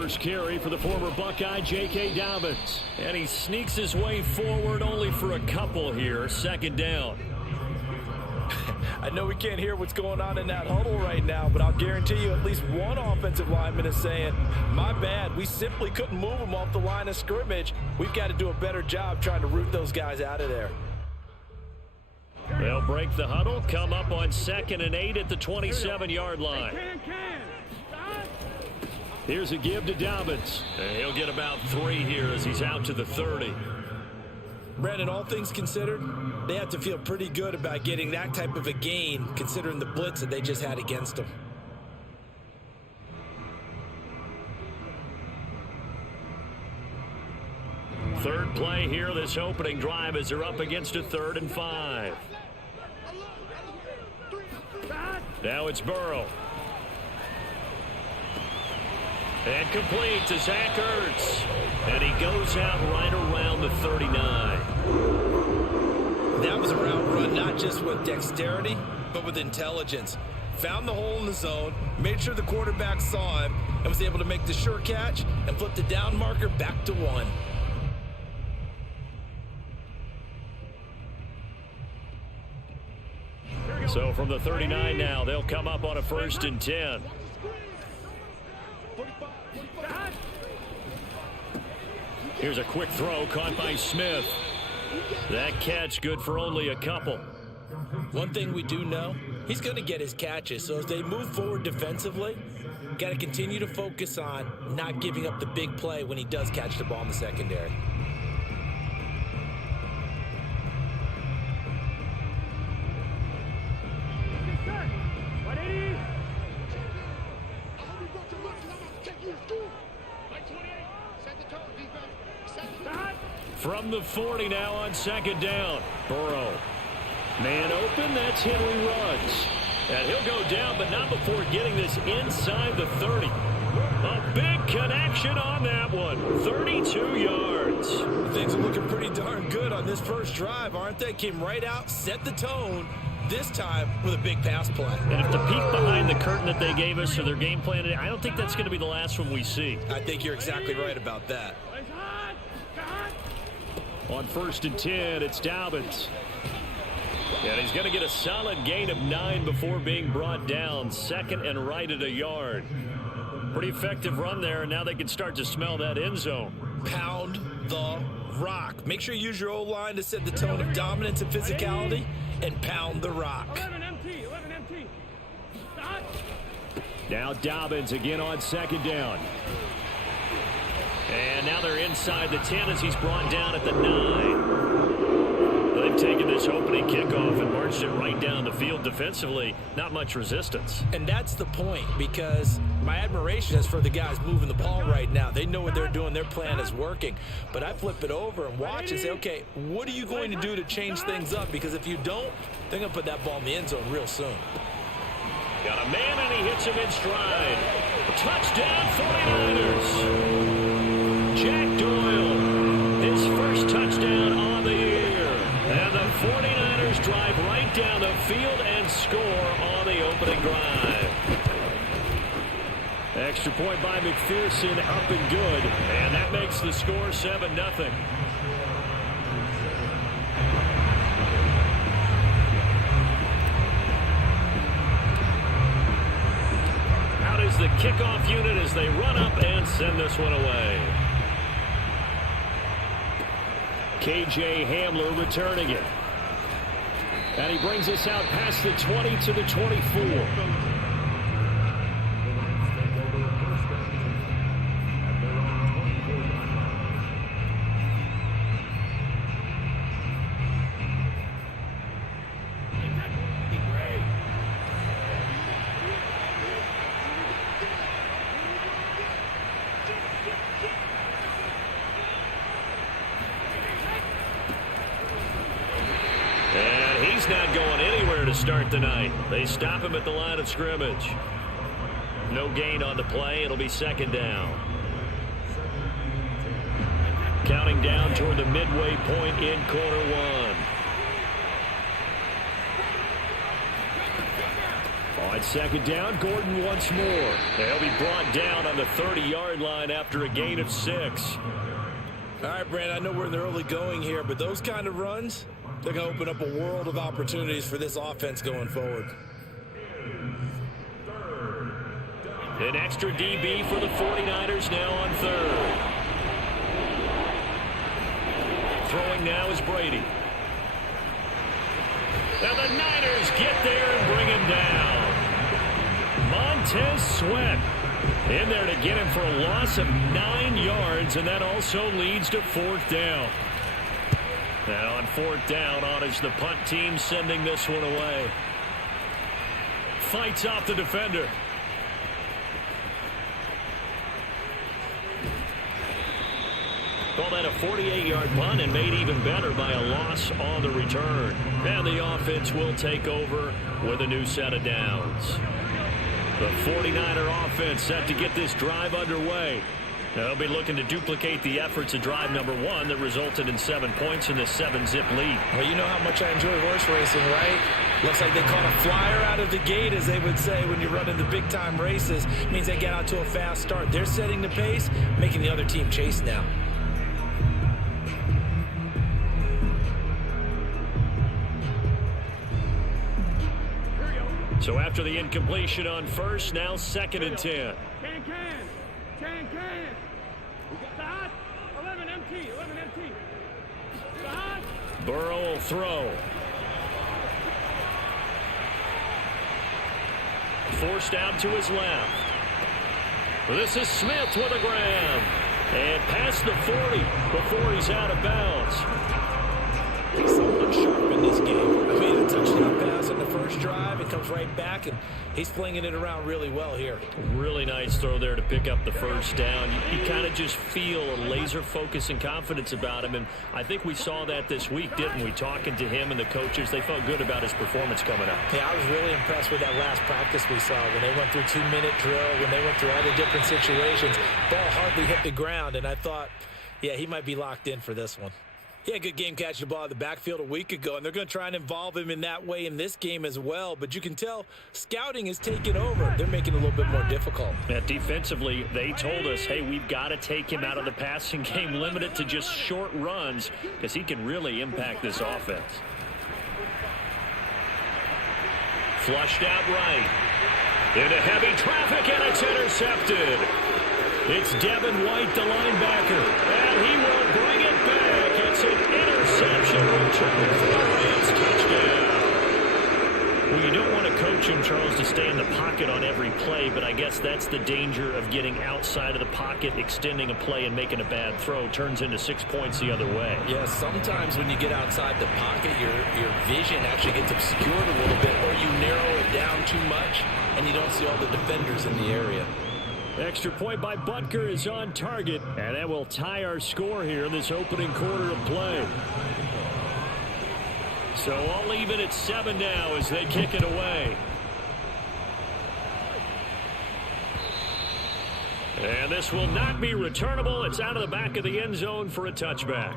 first carry for the former Buckeye, J.K. Dobbins. And he sneaks his way forward only for a couple here. Second down. I know we can't hear what's going on in that huddle right now, but I'll guarantee you at least one offensive lineman is saying, my bad, we simply couldn't move them off the line of scrimmage. We've got to do a better job trying to root those guys out of there. They'll break the huddle, come up on 2nd and 8 at the 27-yard line. Here's a give to Dobbins. And he'll get about 3 here as he's out to the 30. Brandon, all things considered, they have to feel pretty good about getting that type of a gain considering the blitz that they just had against them. Third play here, this opening drive as they're up against a 3rd and 5. Now it's Burrow. And complete to Zach Ertz. And he goes out right around the 39. That was a route run not just with dexterity, but with intelligence. Found the hole in the zone, made sure the quarterback saw him, and was able to make the sure catch and flip the down marker back to 1. So from the 39 now, they'll come up on a 1st and 10. Here's a quick throw caught by Smith. That catch good for only a couple. One thing we do know, he's going to get his catches. So as they move forward defensively, got to continue to focus on not giving up the big play when he does catch the ball in the secondary. From the 40 now on 2nd down. Burrow. Man open, that's Henry Ruggs. And he'll go down, but not before getting this inside the 30. A big connection on that one. 32 yards. Things are looking pretty darn good on this first drive, aren't they? Came right out, set the tone, this time with a big pass play. And if the peek behind the curtain that they gave us for their game plan today, I don't think that's going to be the last one we see. I think you're exactly right about that. On 1st and 10, it's Dobbins. And he's going to get a solid gain of 9 before being brought down. 2nd and right at a yard. Pretty effective run there, and now they can start to smell that end zone. Pound the rock. Make sure you use your O-line to set the tone of dominance and physicality, and pound the rock. 11 MT. Stop. Now Dobbins again on 2nd down. And now they're inside the 10 as he's brought down at the 9. They've taken this opening kickoff and marched it right down the field defensively. Not much resistance. And that's the point, because my admiration is for the guys moving the ball right now. They know what they're doing. Their plan is working. But I flip it over and watch and say, okay, what are you going to do to change things up? Because if you don't, they're going to put that ball in the end zone real soon. Got a man, and he hits him in stride. Touchdown, 49ers. Jack Doyle, his first touchdown on the year. And the 49ers drive right down the field and score on the opening drive. Extra point by McPherson, up and good. And that makes the score 7-0. Out is the kickoff unit as they run up and send this one away. KJ Hamler returning it. And he brings us out past the 20 to the 24. Not going anywhere to start the night. They stop him at the line of scrimmage. No gain on the play. It'll be 2nd down. Counting down toward the midway point in quarter 1. On On second down, Gordon once more. They'll be brought down on the 30-yard line after a gain of 6. All right, Brand, I know we're in the early going here, but those kind of runs, they're going to open up a world of opportunities for this offense going forward. An extra DB for the 49ers now on third. Throwing now is Brady. And the Niners get there and bring him down. Montez Sweat in there to get him for a loss of 9 yards, and that also leads to 4th down. Now on 4th down, on is the punt team sending this one away. Fights off the defender. Call that a 48-yard punt and made even better by a loss on the return. And the offense will take over with a new set of downs. The 49er offense set to get this drive underway. They'll be looking to duplicate the efforts of drive number 1 that resulted in 7 points in the 7-zip lead. Well, you know how much I enjoy horse racing, right? Looks like they caught a flyer out of the gate, as they would say when you're running the big-time races. It means they get out to a fast start. They're setting the pace, making the other team chase now. So after the incompletion on first, now 2nd and 10. Can. Start. 11 MT. Start. Burrow will throw. Forced out to his left. This is Smith with a grab. And past the 40 before he's out of bounds. Someone sharp in this game. I mean, a touchdown pass on the first drive. It comes right back, and he's flinging it around really well here. Really nice throw there to pick up the first down. You kind of just feel a laser focus and confidence about him, and I think we saw that this week, didn't we? Talking to him and the coaches, they felt good about his performance coming up. Yeah, I was really impressed with that last practice we saw when they went through 2-minute drill, when they went through all the different situations. Ball hardly hit the ground, and I thought, yeah, he might be locked in for this one. He had a good game catching the ball in the backfield a week ago, and they're going to try and involve him in that way in this game as well. But you can tell scouting is taking over. They're making it a little bit more difficult. Yeah, defensively, they told us, hey, we've got to take him out of the passing game, limit it to just short runs, because he can really impact this offense. Flushed out right. Into heavy traffic, and it's intercepted. It's Devin White, the linebacker, and he will bring it back. It's an interception return for the Rams touchdown. Well, you don't want to coach him, Charles, to stay in the pocket on every play, but I guess that's the danger of getting outside of the pocket, extending a play, and making a bad throw. Turns into 6 points the other way. Yeah, sometimes when you get outside the pocket, your vision actually gets obscured a little bit, or you narrow it down too much, and you don't see all the defenders in the area. Extra point by Butker is on target, and that will tie our score here in this opening quarter of play. So all even at 7 now as they kick it away. And this will not be returnable. It's out of the back of the end zone for a touchback.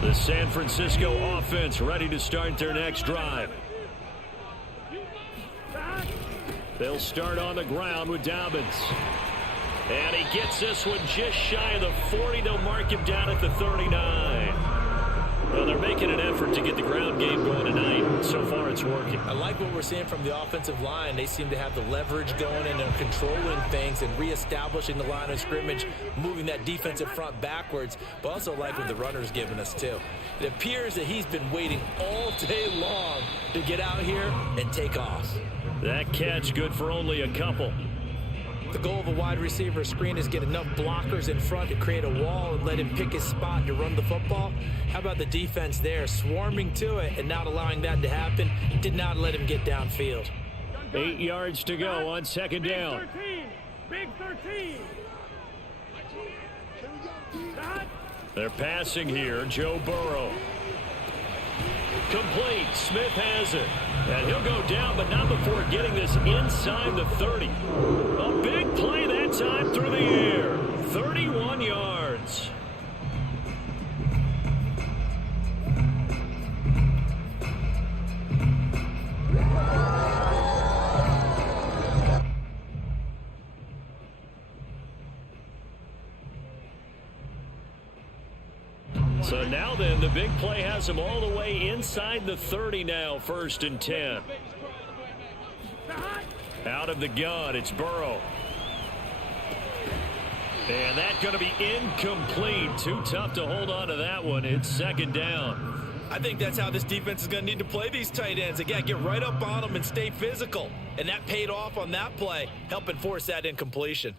The San Francisco offense ready to start their next drive. They'll start on the ground with Dobbins. And he gets this one just shy of the 40. They'll mark him down at the 39. Well, they're making an effort to get the ground game going tonight. So far, it's working. I like what we're seeing from the offensive line. They seem to have the leverage going and they're controlling things and reestablishing the line of scrimmage, moving that defensive front backwards, but also like what the runner's giving us, too. It appears that he's been waiting all day long to get out here and take off. That catch good for only a couple. The goal of a wide receiver screen is get enough blockers in front to create a wall and let him pick his spot to run the football. How about the defense there, swarming to it and not allowing that to happen? Did not let him get downfield. 8 yards to go on second down. Big 13. They're passing here. Joe Burrow. Complete. Smith has it. And he'll go down, but not before getting this inside the 30. A big play that time through the air. 31 yards. So now then, the big play has him all the way inside the 30 now, 1st and 10. Out of the gun, it's Burrow. And that's going to be incomplete. Too tough to hold on to that one. It's 2nd down. I think that's how this defense is going to need to play these tight ends. Again, get right up on them and stay physical. And that paid off on that play, helping force that incompletion.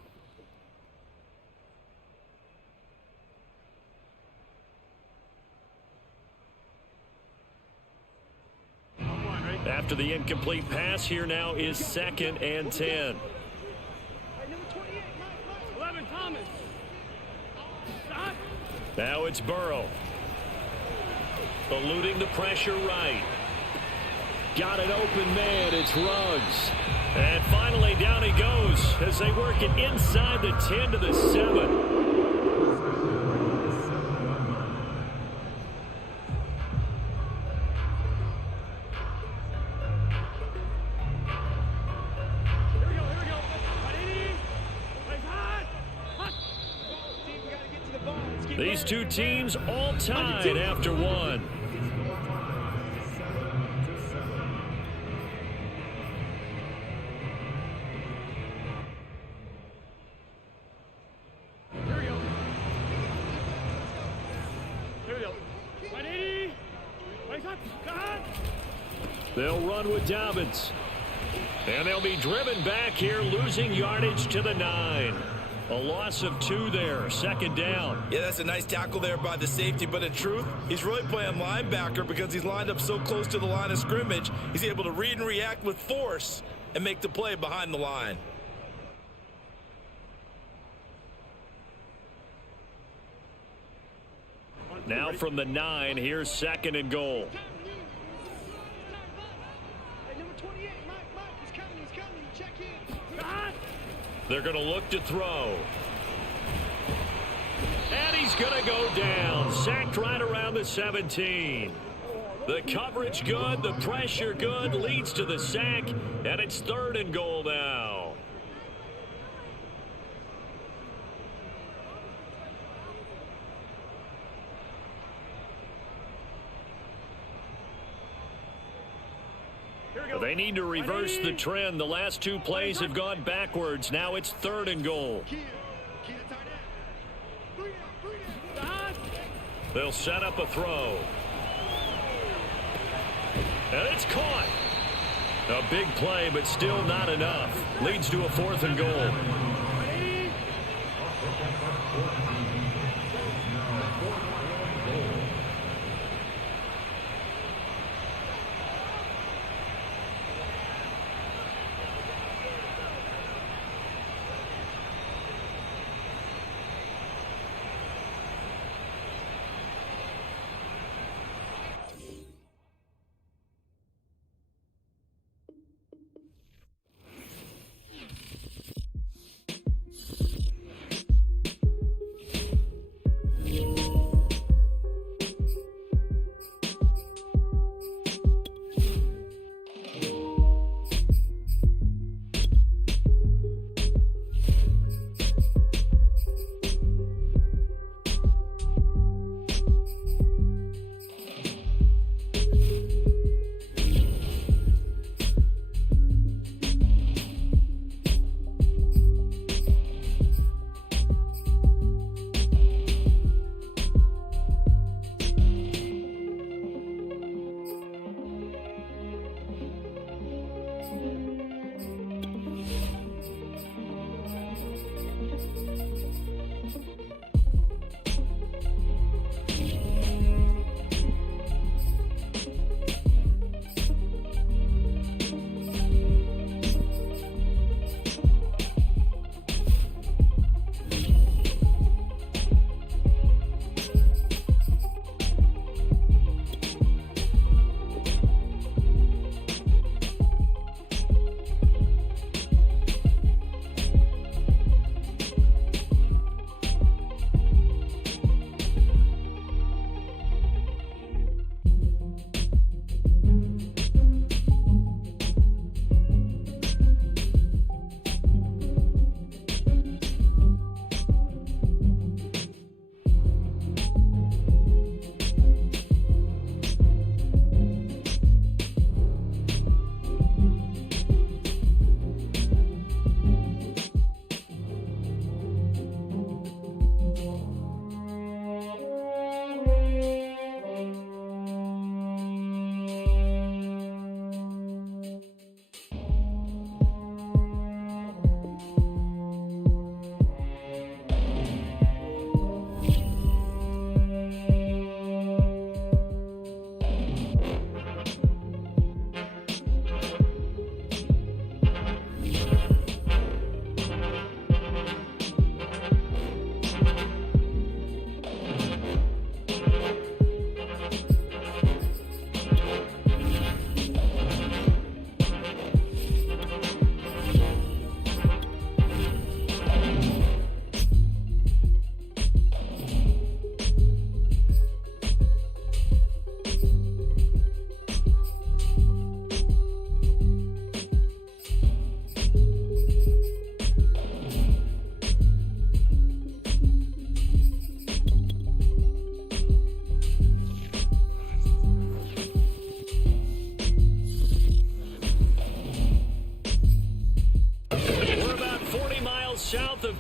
After the incomplete pass, here now is 2nd and 10. 11, Thomas. Now it's Burrow. Eluding the pressure right. Got an open man. It's Ruggs. And finally down he goes as they work it inside the 10 to the 7. These two teams all tied after one. Here we go. Here we go. 180. Place up. Cut. They'll run with Dobbins. And they'll be driven back here, losing yardage to the 9. A loss of 2 there, 2nd down. Yeah, that's a nice tackle there by the safety, but in truth, he's really playing linebacker because he's lined up so close to the line of scrimmage. He's able to read and react with force and make the play behind the line. Now from the 9, here's 2nd and goal. Number 28, Mike, he's coming. Check in. Cut. They're going to look to throw. And he's going to go down. Sacked right around the 17. The coverage good, the pressure good, leads to the sack, and it's 3rd and goal now. They need to reverse the trend. The last 2 plays have gone backwards. Now it's 3rd and goal. They'll set up a throw. And it's caught. A big play, but still not enough. Leads to a 4th and goal.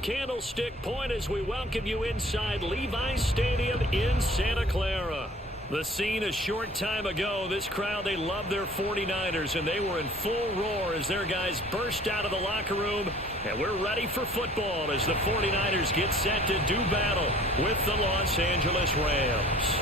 Candlestick Point as we welcome you inside Levi's Stadium in Santa Clara. The scene a short time ago, this crowd, they love their 49ers, and they were in full roar as their guys burst out of the locker room. And we're ready for football as the 49ers get set to do battle with the Los Angeles Rams.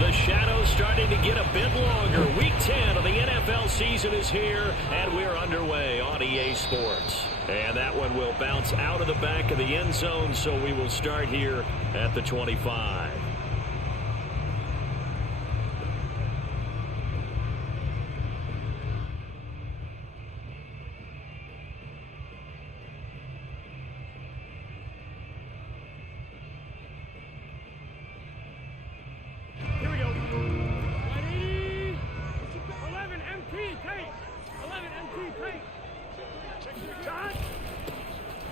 The shadows starting to get a bit longer. Week 10 of the NFL season is here, and we're underway on EA Sports. And that one will bounce out of the back of the end zone, so we will start here at the 25. Here we go. 180. 11 MT tape. 11 MT tape.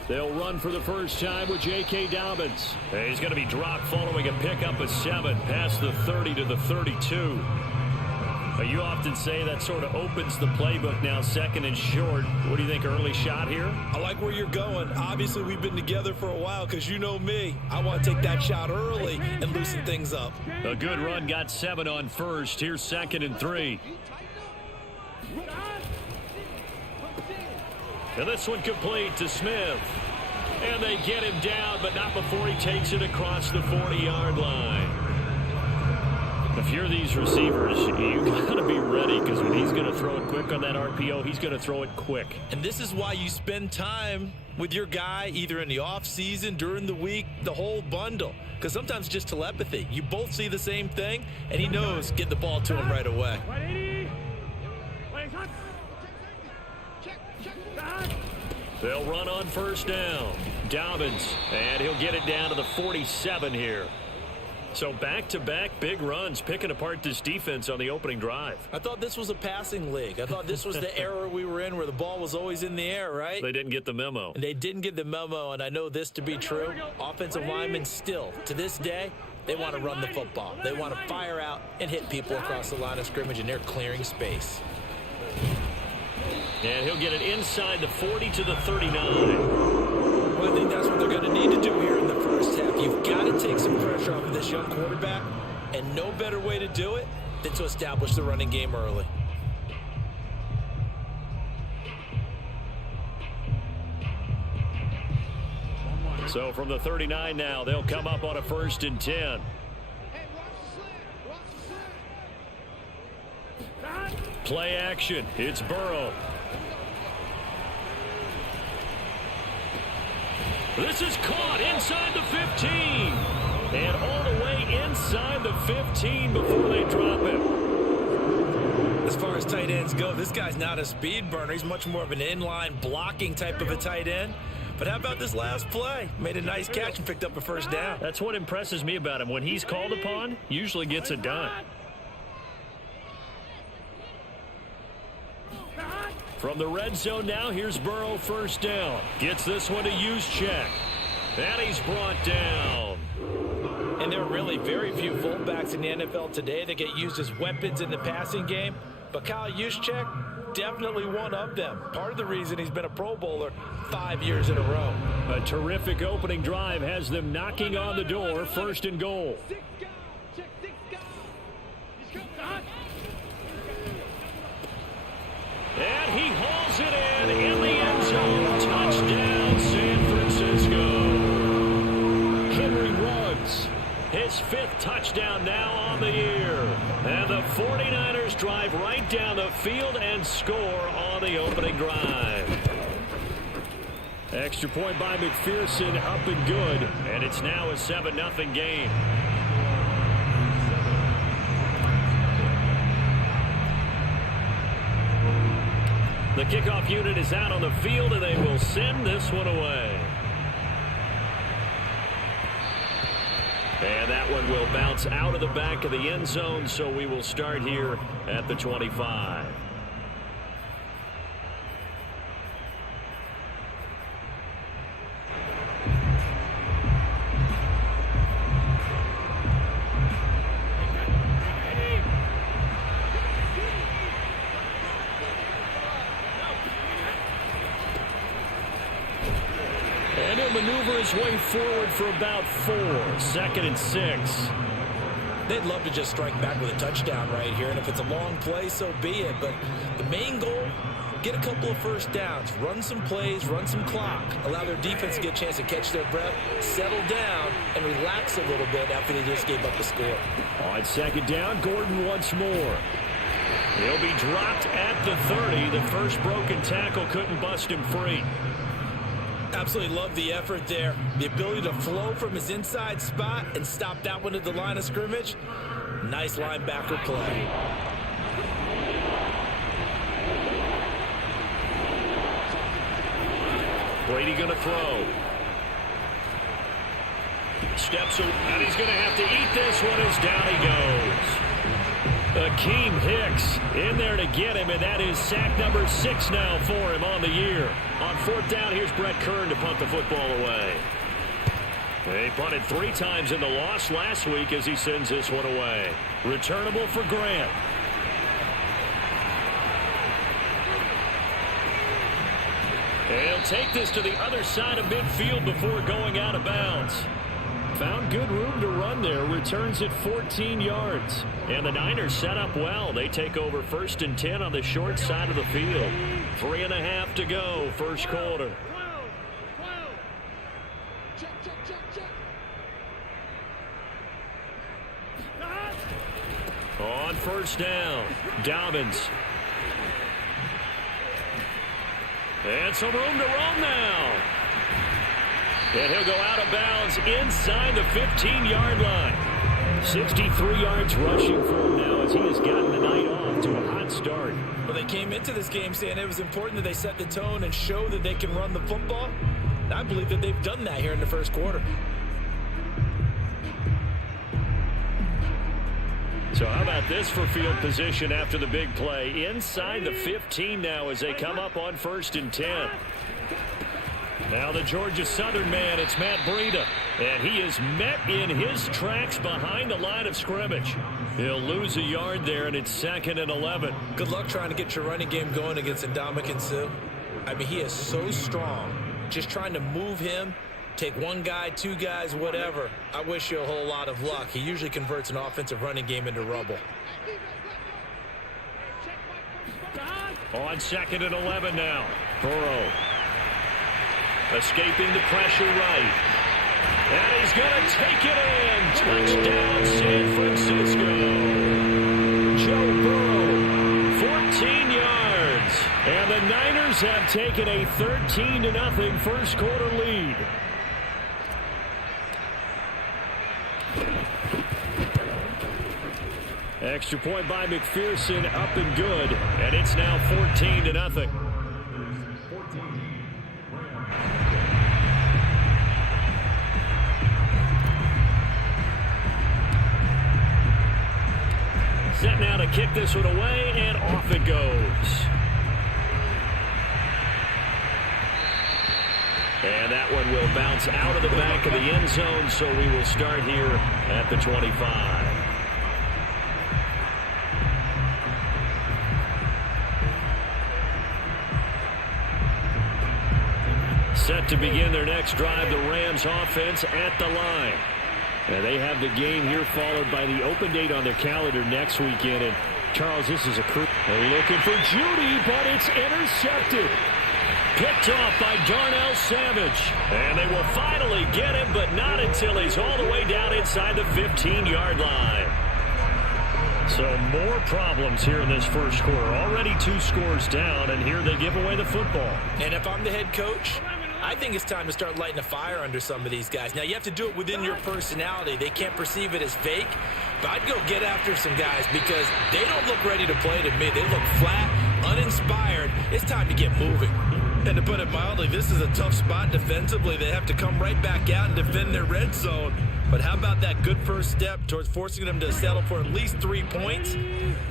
They'll run for the first time with J.K. Dobbins. He's going to be dropped following a pickup of 7 past the 30 to the 32. You often say that sort of opens the playbook now, second and short. What do you think, early shot here? I like where you're going. Obviously, we've been together for a while because you know me. I want to take that shot early and loosen things up. A good run, got 7 on first. Here's second and 3. And this one complete to Smith. And they get him down, but not before he takes it across the 40-yard line. If you're these receivers, you got to be ready because when he's going to throw it quick on that RPO, he's going to throw it quick. And this is why you spend time with your guy either in the offseason, during the week, the whole bundle. Because sometimes just telepathy. You both see the same thing, and he knows get the ball to him right away. 180. They'll run on first down. Dobbins, and he'll get it down to the 47 here. So back-to-back big runs, picking apart this defense on the opening drive. I thought this was a passing league. I thought this was the era we were in where the ball was always in the air, right? They didn't get the memo. And they didn't get the memo, and I know this to be true. Offensive linemen still, to this day, they want to run the football. They want to fire out and hit people across the line of scrimmage, and they're clearing space. And he'll get it inside the 40 to the 39. Well, I think that's what they're going to need to do here in the first half. You've got to take some pressure off of this young quarterback, and no better way to do it than to establish the running game early. So from the 39 now, they'll come up on a 1st and 10. Hey, watch the slip. Play action. It's Burrow. This is caught inside the 15. And all the way inside the 15 before they drop it. As far as tight ends go, this guy's not a speed burner. He's much more of an inline blocking type of a tight end. But how about this last play? Made a nice catch and picked up a first down. That's what impresses me about him. When he's called upon, usually gets it done. From the red zone now, here's Burrow, first down. Gets this one to Juszczyk. And he's brought down. And there are really very few fullbacks in the NFL today that get used as weapons in the passing game. But Kyle Juszczyk, definitely one of them. Part of the reason he's been a Pro Bowler 5 years in a row. A terrific opening drive has them knocking on the door, 1st and goal. Six guys. Check 6 guys. He's coming. And he hauls it in the end zone. Touchdown, San Francisco. Henry runs his 5th touchdown now on the year. And the 49ers drive right down the field and score on the opening drive. Extra point by McPherson, up and good. And it's now a 7-0 game. The kickoff unit is out on the field, and they will send this one away. And that one will bounce out of the back of the end zone, so we will start here at the 25. to maneuver his way forward for about 4. 2nd and 6. They'd love to just strike back with a touchdown right here, and if it's a long play, so be it. But the main goal, get a couple of first downs, run some plays, run some clock, allow their defense to get a chance to catch their breath, settle down, and relax a little bit after they just gave up the score. On 2nd down, Gordon once more. He'll be dropped at the 30. The first broken tackle couldn't bust him free. Absolutely love the effort there. The ability to flow from his inside spot and stop that one at the line of scrimmage. Nice linebacker play. Brady going to throw. Steps up, and he's going to have to eat this one as down he goes. Akeem Hicks in there to get him, and that is sack number 6 now for him on the year. On 4th down, here's Brett Kern to punt the football away. They punted 3 times in the loss last week as he sends this one away. Returnable for Grant. He'll take this to the other side of midfield before going out of bounds. Found good room to run there. Returns at 14 yards. And the Niners set up well. They take over 1st and 10 on the short side of the field. 3.5 to go, first quarter. On 1st down, Dobbins. And some room to roam now. And he'll go out of bounds inside the 15-yard line. 63 yards rushing for him now as he has gotten the night off to a hot start. Well, they came into this game saying it was important that they set the tone and show that they can run the football. And I believe that they've done that here in the first quarter. So how about this for field position after the big play? Inside the 15 now as they come up on 1st and 10. Now the Georgia Southern man, it's Matt Breida. And he is met in his tracks behind the line of scrimmage. He'll lose a yard there, and it's 2nd and 11. Good luck trying to get your running game going against Ndamukong Suh. I mean, he is so strong. Just trying to move him, take 1 guy, 2 guys, whatever. I wish you a whole lot of luck. He usually converts an offensive running game into rubble. On 2nd and 11 now. Burrow. Escaping the pressure right. And he's going to take it in. Touchdown, San Francisco. Joe Burrow, 14 yards. And the Niners have taken a 13-0 first quarter lead. Extra point by McPherson, up and good. And it's now 14-0. Set now to kick this one away, and off it goes. And that one will bounce out of the back of the end zone, so we will start here at the 25. Set to begin their next drive, the Rams offense at the line. And they have the game here followed by the open date on their calendar next weekend. And Charles, this is a crew. They're looking for Judy, but it's intercepted. Picked off by Darnell Savage. And they will finally get him, but not until he's all the way down inside the 15-yard line. So more problems here in this first quarter. Already 2 scores down, and here they give away the football. And if I'm the head coach, I think it's time to start lighting a fire under some of these guys. Now, you have to do it within your personality. They can't perceive it as fake, but I'd go get after some guys because they don't look ready to play to me. They look flat, uninspired. It's time to get moving. And to put it mildly, this is a tough spot defensively. They have to come right back out and defend their red zone. But how about that good first step towards forcing them to settle for at least 3 points?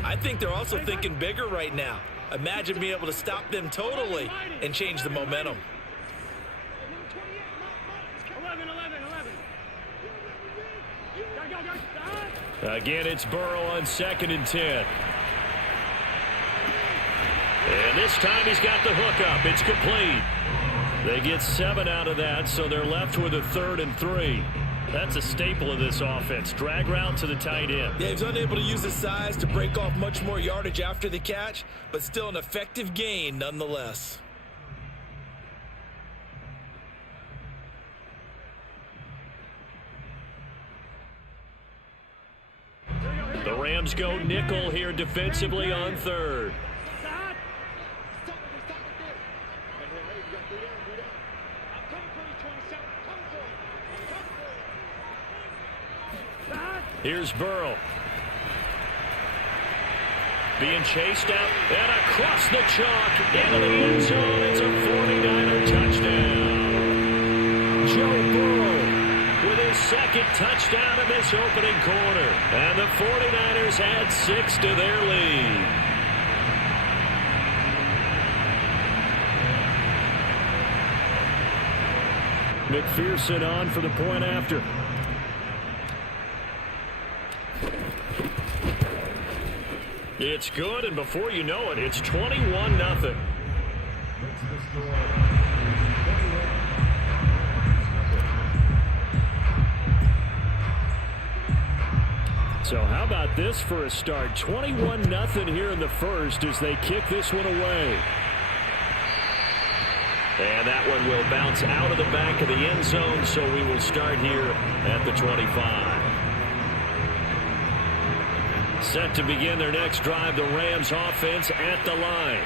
I think they're also thinking bigger right now. Imagine being able to stop them totally and change the momentum. 11. Again, it's Burrow on 2nd and 10. And this time he's got the hook up. It's complete. They get 7 out of that, so they're left with a 3rd and 3. That's a staple of this offense. Drag route to the tight end. Yeah, he's unable to use his size to break off much more yardage after the catch, but still an effective gain nonetheless. The Rams go nickel here defensively on 3rd. Here's Burrow. Being chased out and across the chalk into the end zone. It's a 49er touchdown. Joe Burrow with his 2nd touchdown in this opening quarter. And the 49ers add 6 to their lead. McPherson on for the point after. It's good, and before you know it, it's 21-0. So how about this for a start? 21-0 here in the first as they kick this one away. And that one will bounce out of the back of the end zone, so we will start here at the 25. Set to begin their next drive, the Rams offense at the line.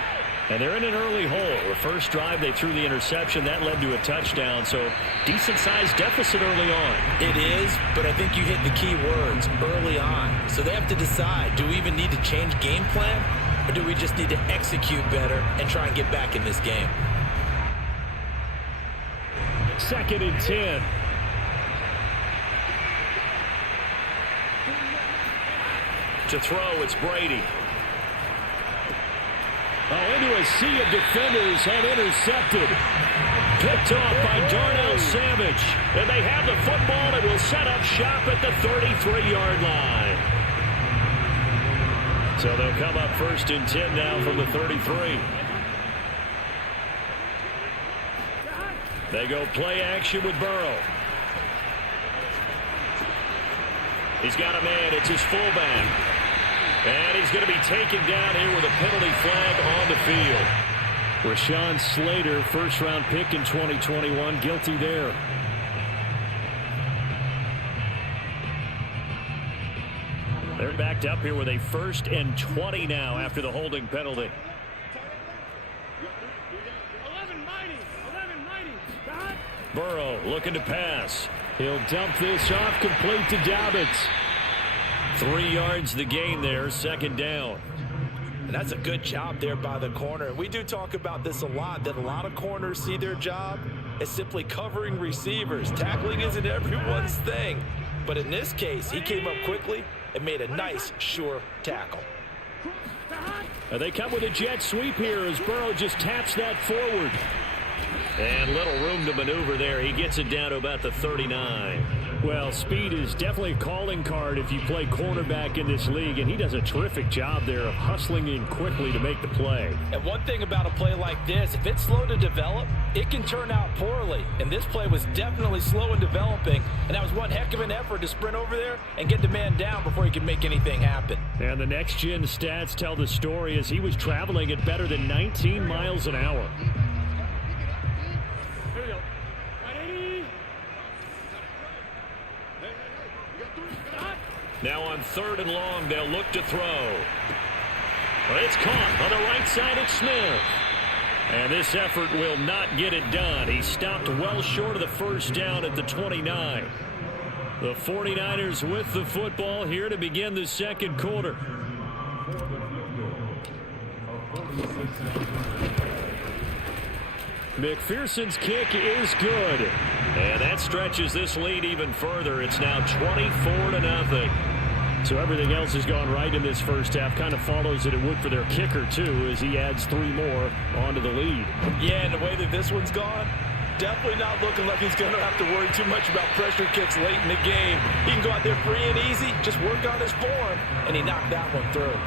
And they're in an early hole. The first drive, they threw the interception. That led to a touchdown, so decent-sized deficit early on. It is, but I think you hit the key words, early on. So they have to decide, do we even need to change game plan, or do we just need to execute better and try and get back in this game? 2nd and 10. To throw, it's Brady. Into a sea of defenders and intercepted. Picked off by Darnell Savage. And they have the football and will set up shop at the 33-yard line. So they'll come up 1st and 10 now from the 33. They go play action with Burrow. He's got a man. It's his fullback. And he's going to be taken down here with a penalty flag on the field. Rashawn Slater, 1st-round pick in 2021, guilty there. They're backed up here with a 1st and 20 now after the holding penalty. 11-90. Burrow looking to pass. He'll dump this off complete to Dobbins. 3 yards the gain there, 2nd down. And that's a good job there by the corner. We do talk about this a lot, that a lot of corners see their job as simply covering receivers. Tackling isn't everyone's thing. But in this case, he came up quickly and made a nice, sure tackle. They come with a jet sweep here as Burrow just taps that forward. And little room to maneuver there. He gets it down to about the 39. Well, speed is definitely a calling card if you play cornerback in this league, and he does a terrific job there of hustling in quickly to make the play. And one thing about a play like this, if it's slow to develop, it can turn out poorly. And this play was definitely slow in developing, and that was one heck of an effort to sprint over there and get the man down before he could make anything happen. And the next-gen stats tell the story as he was traveling at better than 19 miles an hour. Now on 3rd and long, they'll look to throw. But it's caught on the right side of Smith. And this effort will not get it done. He stopped well short of the 1st down at the 29. The 49ers with the football here to begin the 2nd quarter. McPherson's kick is good. And that stretches this lead even further. It's now 24-0. So everything else has gone right in this first half. Kind of follows that it would for their kicker, too, as he adds 3 more onto the lead. Yeah, and the way that this one's gone, definitely not looking like he's going to have to worry too much about pressure kicks late in the game. He can go out there free and easy, just work on his form, and he knocked that one through.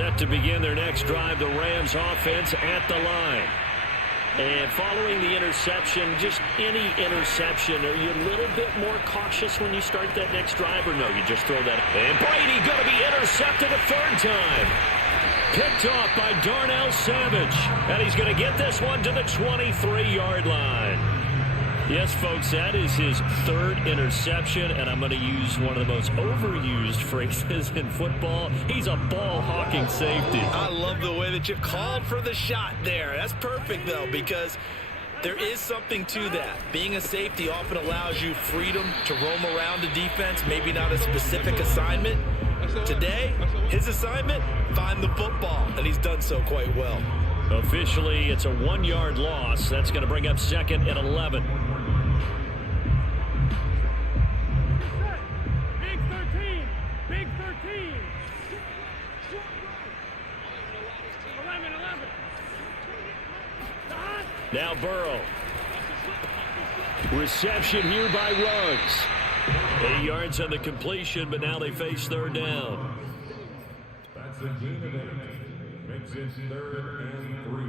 Set to begin their next drive, the Rams offense at the line. And following the interception, just any interception, are you a little bit more cautious when you start that next drive, or no, you just throw that? And Brady going to be intercepted a third time. Picked off by Darnell Savage. And he's going to get this one to the 23-yard line. Yes, folks, that is his third interception, and I'm going to use one of the most overused phrases in football. He's a ball-hawking safety. I love the way that you called for the shot there. That's perfect, though, because there is something to that. Being a safety often allows you freedom to roam around the defense, maybe not a specific assignment. Today, his assignment, find the football, and he's done so quite well. Officially, it's a 1-yard loss. That's going to bring up 2nd and 11. Big 13. 11. Now Burrow. Reception here by Ruggs. 8 yards on the completion, but now they face third down. That's a gain of 8. Makes it 3rd and 3.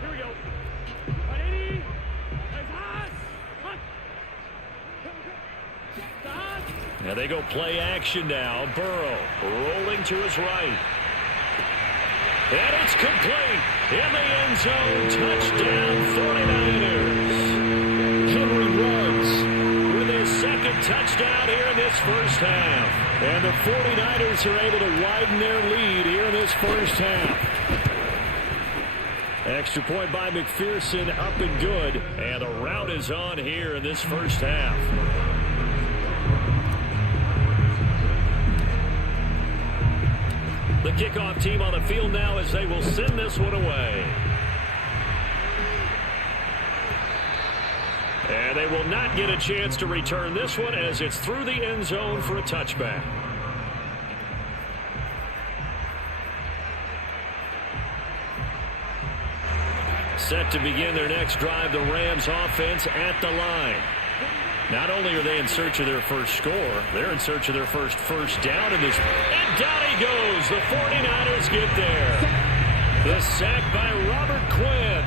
Here we go. 180. Nice hot. Now they go play action now. Burrow rolling to his right. And it's complete in the end zone. Touchdown 49ers. Henry Ruggs with his 2nd touchdown here in this first half. And the 49ers are able to widen their lead here in this first half. Extra point by McPherson, up and good. And the rout is on here in this first half. The kickoff team on the field now as they will send this one away. And they will not get a chance to return this one as it's through the end zone for a touchback. Set to begin their next drive, the Rams offense at the line. Not only are they in search of their first score, they're in search of their first down in this. And down he goes. The 49ers get there. The sack by Robert Quinn.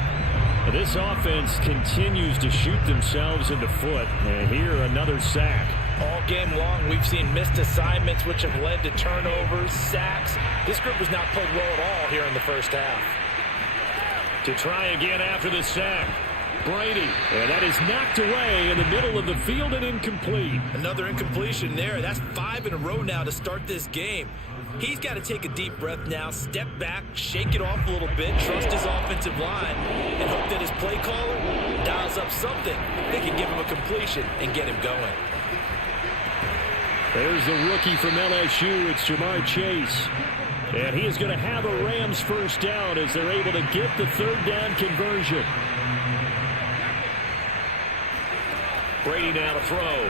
This offense continues to shoot themselves in the foot. And here, another sack. All game long, we've seen missed assignments, which have led to turnovers, sacks. This group has not played well at all here in the first half. To try again after the sack. Brady, and that is knocked away in the middle of the field and incomplete. Another incompletion there. That's 5 in a row now to start this game. He's got to take a deep breath now, step back, shake it off a little bit, trust his offensive line, and hope that his play caller dials up something that can give him a completion and get him going. There's the rookie from LSU. It's Jamar Chase. And he is going to have a Rams first down as they're able to get the third down conversion. Brady now to throw.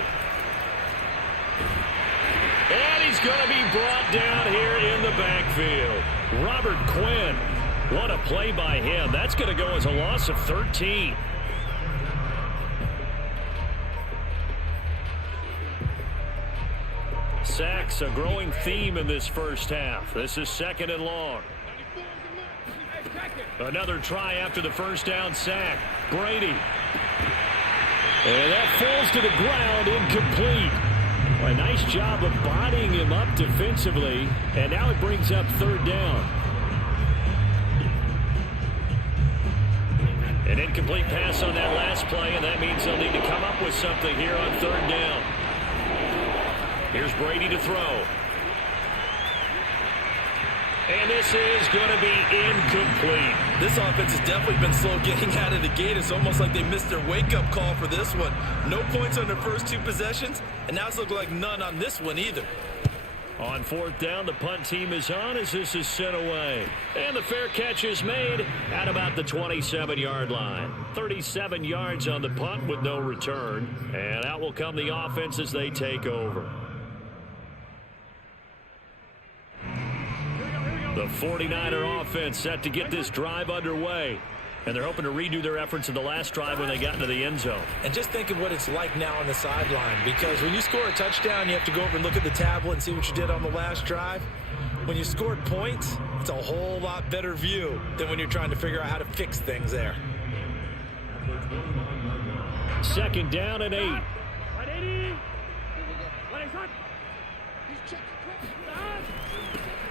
And he's going to be brought down here in the backfield. Robert Quinn. What a play by him. That's going to go as a loss of 13. Sacks, a growing theme in this first half. This is 2nd and long. Another try after the first down sack. Brady. And that falls to the ground, incomplete. Well, a nice job of bodying him up defensively, and now it brings up third down. An incomplete pass on that last play, and that means they'll need to come up with something here on third down. Here's Brady to throw. And this is going to be incomplete. This offense has definitely been slow getting out of the gate. It's almost like they missed their wake-up call for this one. No points on their first 2 possessions, and now it's looking like none on this one either. On fourth down, the punt team is on as this is sent away. And the fair catch is made at about the 27-yard line. 37 yards on the punt with no return. And out will come the offense as they take over. The 49er offense set to get this drive underway. And they're hoping to redo their efforts in the last drive when they got into the end zone. And just think of what it's like now on the sideline, because when you score a touchdown, you have to go over and look at the tablet and see what you did on the last drive. When you scored points, it's a whole lot better view than when you're trying to figure out how to fix things there. 2nd down and 8. 180. What is that?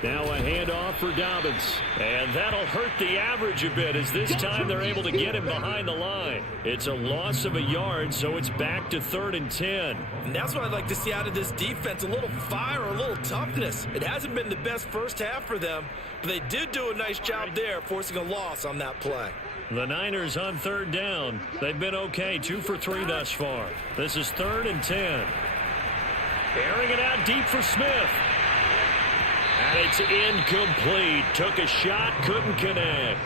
Now a handoff for Dobbins. And that'll hurt the average a bit as this time they're able to get him behind the line. It's a loss of a yard, so it's back to 3rd and 10. And that's what I'd like to see out of this defense, a little fire, a little toughness. It hasn't been the best first half for them, but they did do a nice job there, forcing a loss on that play. The Niners on 3rd down. They've been okay, 2 for 3 thus far. This is 3rd and 10. Airing it out deep for Smith. And it's incomplete. Took a shot, couldn't connect.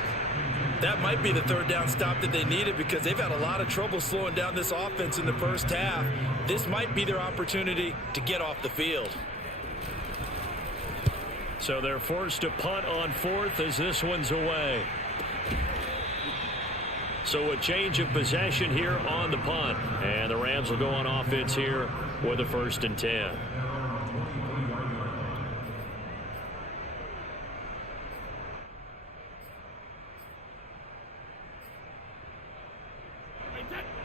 That might be the 3rd down stop that they needed, because they've had a lot of trouble slowing down this offense in the first half. This might be their opportunity to get off the field. So they're forced to punt on 4th as this one's away. So a change of possession here on the punt. And the Rams will go on offense here with a 1st and 10.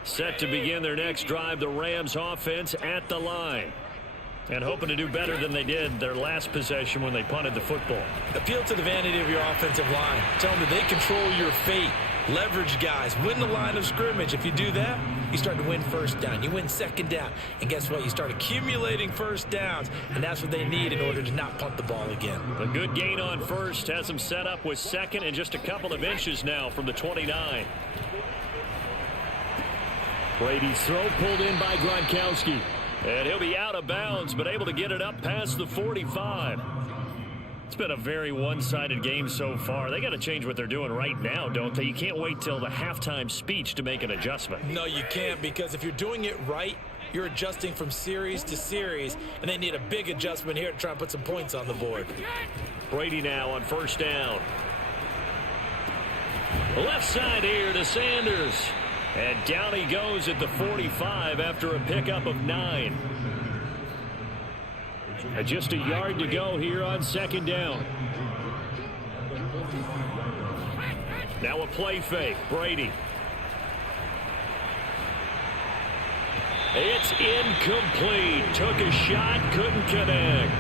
Set to begin their next drive, the Rams offense at the line. And hoping to do better than they did their last possession when they punted the football. Appeal to the vanity of your offensive line. Tell them that they control your fate. Leverage guys. Win the line of scrimmage. If you do that, you start to win 1st down. You win 2nd down. And guess what? You start accumulating 1st downs. And that's what they need in order to not punt the ball again. A good gain on 1st has them set up with 2nd and just a couple of inches now from the 29. Brady's throw pulled in by Gronkowski. And he'll be out of bounds, but able to get it up past the 45. It's been a very one-sided game so far. They got to change what they're doing right now, don't they? You can't wait till the halftime speech to make an adjustment. No, you can't, because if you're doing it right, you're adjusting from series to series, and they need a big adjustment here to try and put some points on the board. Brady now on 1st down. Left side here to Sanders. And down he goes at the 45 after a pickup of 9. And just a yard to go here on 2nd down. Now a play fake. Brady. It's incomplete. Took a shot, couldn't connect.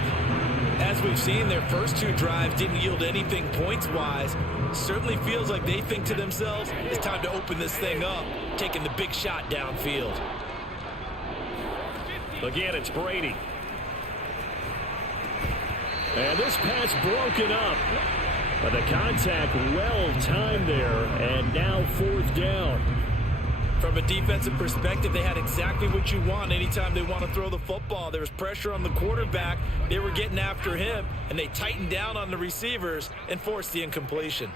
As we've seen, their first 2 drives didn't yield anything points-wise. Certainly feels like they think to themselves, it's time to open this thing up, taking the big shot downfield. Again, it's Brady. And this pass broken up. But the contact well timed there, and now 4th down. From a defensive perspective, they had exactly what you want anytime they want to throw the football. There was pressure on the quarterback. They were getting after him, and they tightened down on the receivers and forced the incompletion.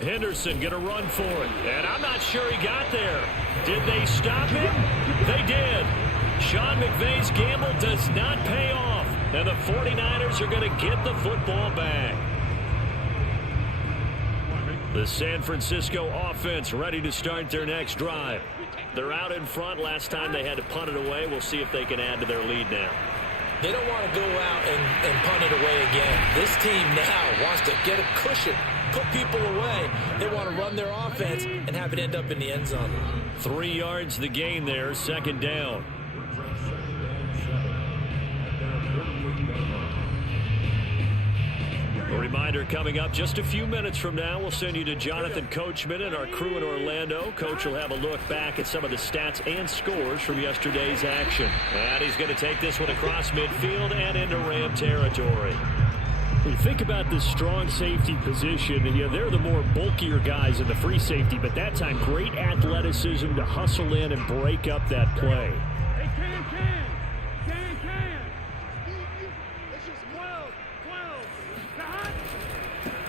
Henderson going to run for it, and I'm not sure he got there. Did they stop him? They did. Sean McVay's gamble does not pay off, and the 49ers are going to get the football back. The San Francisco offense ready to start their next drive. They're out in front. Last time they had to punt it away. We'll see if they can add to their lead now. They don't want to go out and punt it away again. This team now wants to get a cushion, put people away. They want to run their offense and have it end up in the end zone. 3 yards the gain there, 2nd down. A reminder coming up just a few minutes from now, we'll send you to Jonathan Coachman and our crew in Orlando. Coach will have a look back at some of the stats and scores from yesterday's action. And he's going to take this one across midfield and into Ram territory. You think about this strong safety position, and they're the more bulkier guys in the free safety, but that time great athleticism to hustle in and break up that play.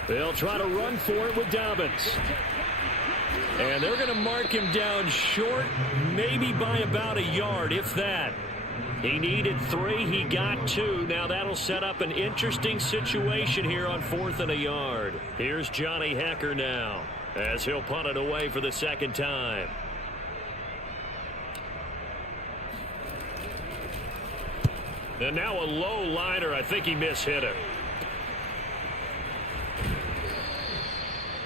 They'll try to run for it with Dobbins. And they're going to mark him down short, maybe by about a yard, if that. He needed 3. He got 2. Now that'll set up an interesting situation here on 4th and a yard. Here's Johnny Hecker now as he'll punt it away for the second time. And now a low liner. I think he mishit it.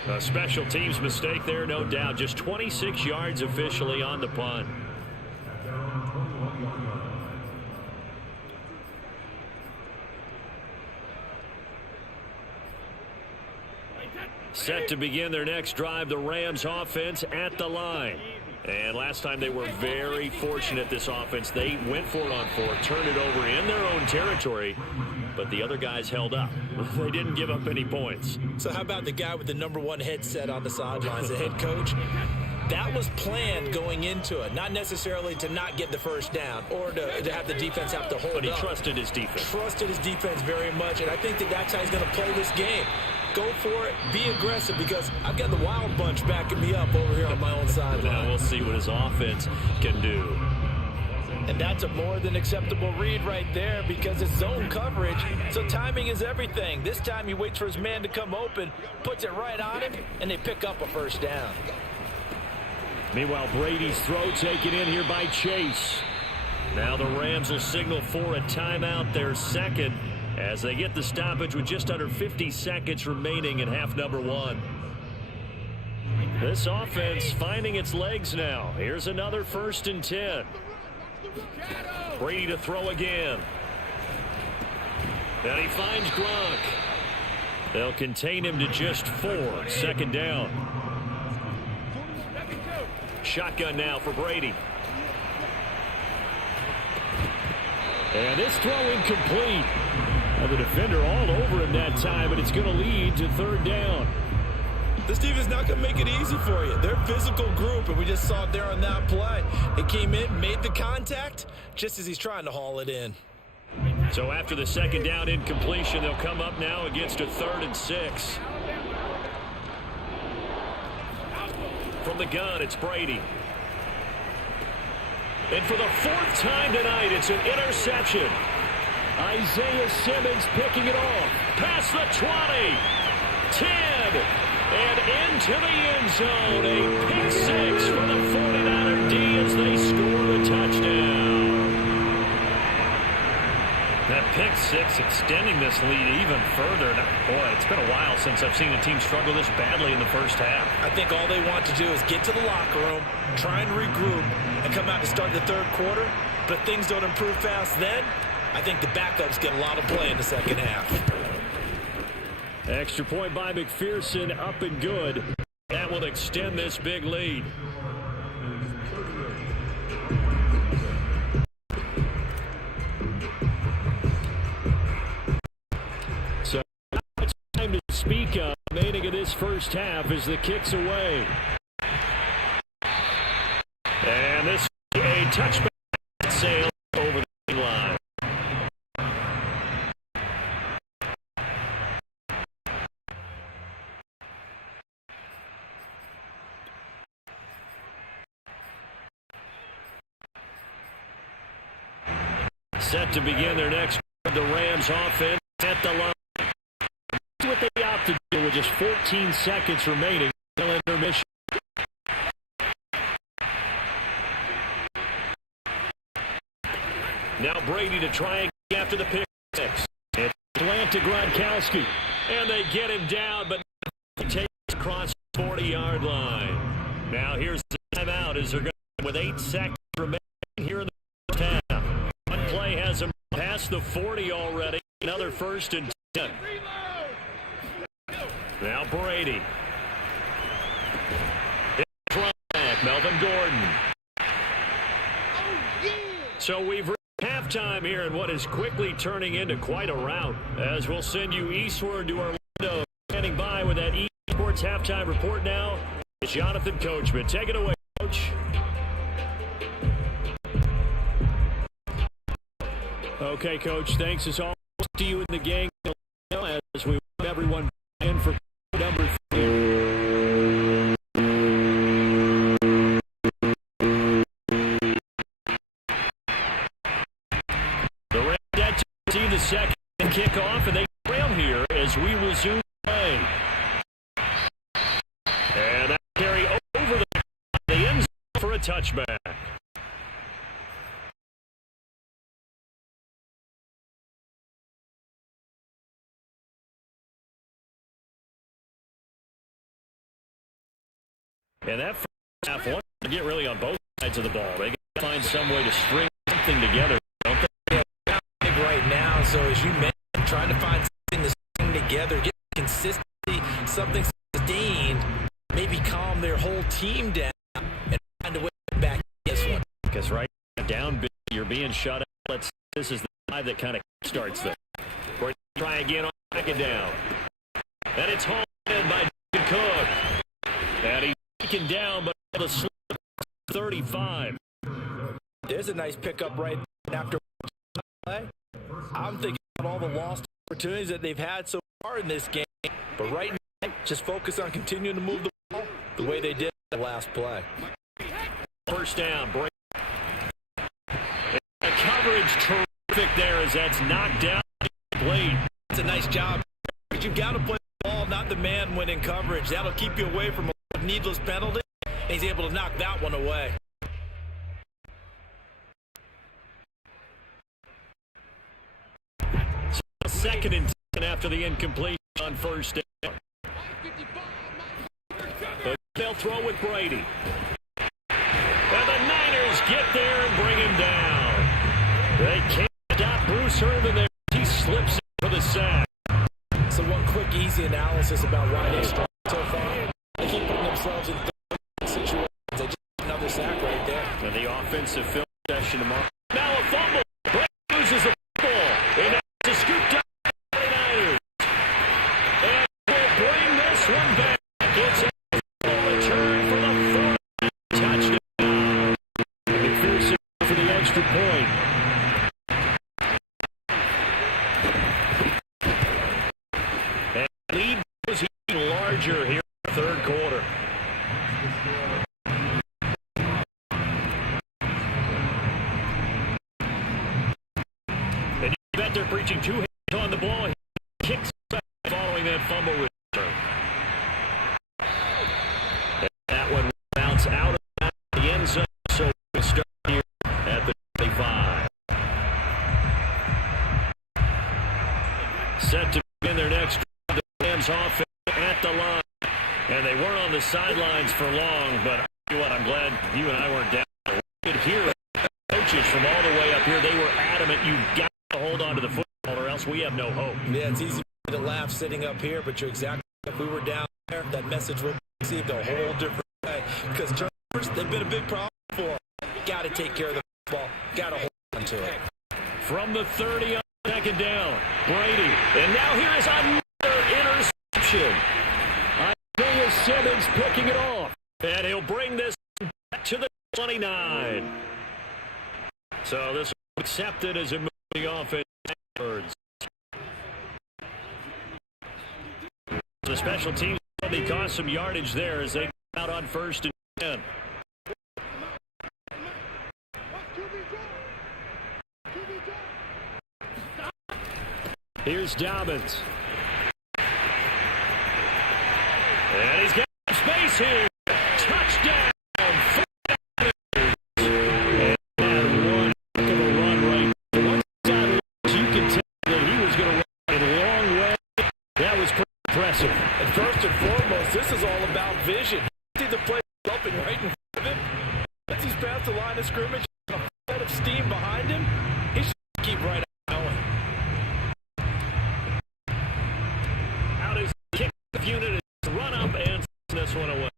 A special teams mistake there, no doubt. Just 26 yards officially on the punt. Set to begin their next drive, the Rams offense at the line. And last time they were very fortunate, this offense. They went for it on 4, turned it over in their own territory, but the other guys held up. They didn't give up any points. So how about the guy with the #1 headset on the sidelines, the head coach? That was planned going into it, not necessarily to not get the first down or to have the defense have to hold up. But he trusted his defense. Trusted his defense very much, and I think that's how he's going to play this game. Go for it, be aggressive, because I've got the wild bunch backing me up over here on my own sideline. Now we'll see what his offense can do. And that's a more than acceptable read right there, because it's zone coverage, so timing is everything. This time he waits for his man to come open, puts it right on him, and they pick up a first down. Meanwhile, Brady's throw taken in here by Chase. Now the Rams will signal for a timeout, their second, as they get the stoppage with just under 50 seconds remaining in half number 1. This offense finding its legs now. Here's another 1st and 10. Brady to throw again. And he finds Gronk. They'll contain him to just 4. Second down. Shotgun now for Brady. And this throw incomplete. Well, the defender all over him that time, but it's going to lead to 3rd down. This defense not going to make it easy for you. They're a physical group, and we just saw it there on that play. They came in, made the contact, just as he's trying to haul it in. So after the second down incompletion, they'll come up now against a 3rd and 6. From the gun, it's Brady. And for the 4th time tonight, it's an interception. Isaiah Simmons picking it off. Past the 20. 10. And into the end zone. A pick 6 for the 49er D as they score the touchdown. That pick 6 extending this lead even further. Boy, it's been a while since I've seen a team struggle this badly in the first half. I think all they want to do is get to the locker room, try and regroup, and come out to start the 3rd quarter. But if things don't improve fast then, I think the backups get a lot of play in the second half. Extra point by McPherson, up and good. That will extend this big lead. So it's time to speak of. Remaining of this first half as the kick's away. And this is a touchback sail over the line. Set to begin their next the Rams offense at the line. What they opt to do with just 14 seconds remaining until intermission. Now Brady to try and get after the pick 6. It's slant to Gronkowski. And they get him down, but he takes across the 40-yard line. Now here's the timeout as they're going with 8 seconds remaining here in the first half. One play has him past the 40 already. Another 1st and 10. Now Brady. Back, Melvin Gordon. So we've reached halftime here in what is quickly turning into quite a rout. As we'll send you eastward to Orlando. Standing by with that eSports halftime report now. It's Jonathan Coachman. Take it away, Coach. Okay, Coach. Thanks as always to you and the gang as we want everyone in for number 3. kickoff, and they trail here as we resume play. And that carry over the end zone for a touchback. And that first half wants to get really on both sides of the ball. They got to find some way to string something together, don't they? Yeah, right now, so as you mentioned, trying to find something to string together, get consistency, something sustained, maybe calm their whole team down, and find a way back in this one. Because right now, down big, you're being shut out. This is the drive that kind of starts them. We're try again on second down. And it's hauled in by Cook. And he's taken down, but the slip 35. There's a nice pickup right after play. I'm thinking about all the lost opportunities that they've had so far in this game. But right now, just focus on continuing to move the ball the way they did the last play. First down, break. The coverage terrific there as that's knocked down. Played. It's a nice job. But you've got to play the ball, not the man when in coverage. That'll keep you away from a needless penalty. And he's able to knock that one away. Second and 10 after the incompletion on first down. But they'll throw with Brady. And the Niners get there and bring him down. They can't stop Bruce Irvin there. He slips for the sack. So one quick, easy analysis about why they struggle so far. They keep putting themselves in situations. They just another sack right there. And the offensive film session tomorrow. Now a fumble. Brady loses the football. And it's a scoop down. And we'll bring this one back. It's a return for the fourth touchdown. McPherson for the extra point. And the lead was even larger here in the third quarter. And you bet they're preaching two hands on the ball. He kicks back following that fumble return. And that one bounced out of the end zone, so we start here at the 25. Set to begin their next drive. The Rams offense at the line. And they weren't on the sidelines for long, but I tell you what, I'm glad you and I weren't down there. We could hear coaches from all the way up here. They were adamant, you've got to hold on to the football or else we have no hope. Yeah, it's easy to laugh sitting up here, but you're exactly right. If we were down there, that message would be received a whole different way. Because turnovers, they've been a big problem for them. Got to take care of the football. Got to hold on to it. From the 30 on second down, Brady. And now here is another interception. Isaiah Simmons picking it off. And he'll bring this back to the 29. So this will be accepted as a moving offense. The special teams probably cost some yardage there as they come out on first and 10. Here's Dobbins. And he's got space here. Touchdown. And one heck of a run right. Once he got loose, you can tell that he was going to run a long way. That was pretty impressive. And first and foremost, this is all about vision. See the play jumping right in front of him. Once he's past the line of scrimmage, a flood of steam behind him, he should keep right going. Out is the kick unit. Run up and this one away.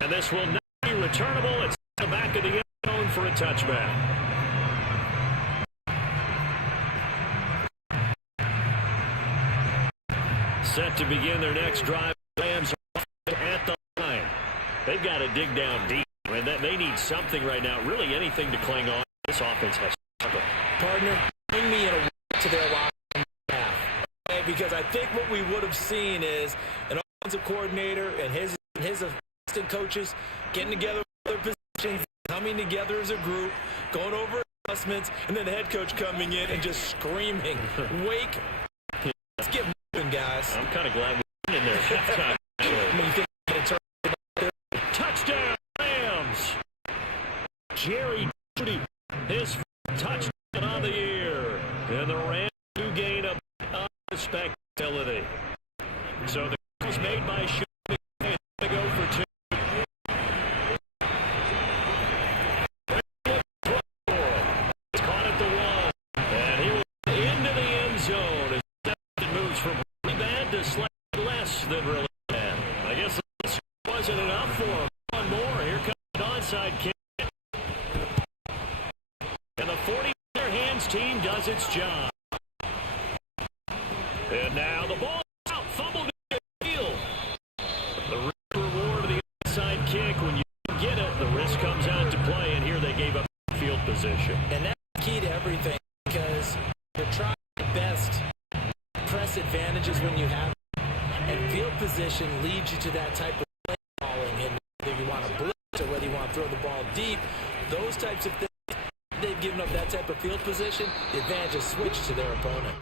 And this will not be returnable. It's the back of the end zone for a touchback. Set to begin their next drive. Rams at the line. They've got to dig down deep. I mean, they need something right now. Really anything to cling on. This offense has struggled. Partner, bring me in a to their locker room half. Okay? Because I think what we would have seen is an offensive coordinator and his assistant coaches getting together with their positions, coming together as a group, going over adjustments, and then the head coach coming in and just screaming, wake. Let's get moving, guys. I'm kind of glad we're in there. Halftime. When you think it's Touchdown, Rams. Jerry Jeudy, his touchdown on the year. And the Rams do gain a respectability. So the kick was made by Jeudy. They go for 2. He's caught at the 1. And he was into the end zone as it moves from really bad to slightly less than really bad. I guess this wasn't enough for him. One more. Here comes an onside kick. And the 49er hands team does its job. And now the ball is out. Fumbled in the field. The reward of the onside kick. When you get it, the risk comes out to play. And here they gave up field position. And that's key to everything because you're trying your best press advantages when you have it. And field position leads you to that type of play calling. And whether you want to blitz or whether you want to throw the ball deep, those types of things, they've given up that type of field position, the advantage is switched to their opponent.